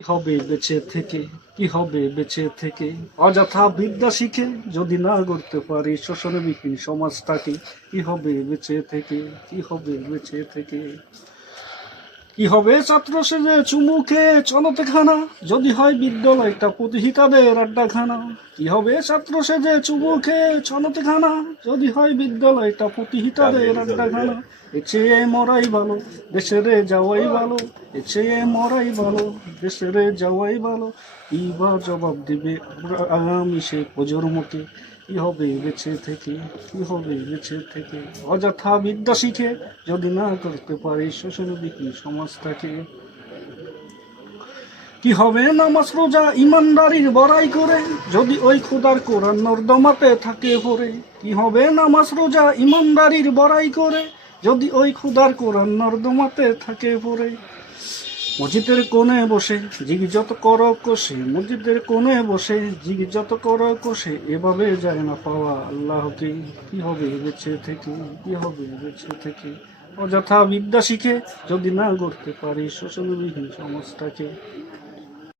কি হবে বেঁচে থেকে, কি হবে বেঁচে থেকে, অযথা বিদ্যা শিখে যদি না গড়তে পারি শোষণবিহীন সমাজটাকে। কি হবে বেঁচে থেকে, কি হবে বেঁচে থেকে। কি হবে ছাত্র সেজে চুমুকে চলতে খানা, যদি হয় বিদ্যালয়টা প্রতিহিতাদের আড্ডাখানা। কি হবে ছাত্র সেজে চুমুকে চলতে খানা, যদি হয় বিদ্যালয়টা প্রতিহিতাদের আড্ডাখানা। এর চেয়ে মরাই ভালো, দেশেরে যাওয়াই ভালো। এর চেয়ে মরাই ভালো, দেশেরে যাওয়াই ভালো। কি বা জবাব দিবে আগামী সে প্রজন্মকে। কি হবে বেঁচে থেকে, কি হবে বেঁচে থেকে, অযথা বিদ্যা শিখে যদি না করতে পারি শোষণবিহীন সমাজটাকে। কি হবে নামাজ রোজা ইমানদারির বড়াই করে, যদি ওই খোদার কোরআন নর্দমাতে থাকে পড়ে। কি হবে নামাজ রোজা ইমানদারির বড়াই করে, যদি ওই খোদার কোরআন নর্দমাতে থাকে পড়ে। মসজিদের কোণে বসে জিগি যত কর কষে, মসজিদের কোণে বসে জিগি যত কর কষে, এভাবে যায় না পাওয়া আল্লাহকে। কি হবে বেঁচে থেকে, কি হবে বেঁচে থেকে, অযথা বিদ্যা শিখে যদি না গড়তে পারি শোষণবিহীন সমাজটাকে।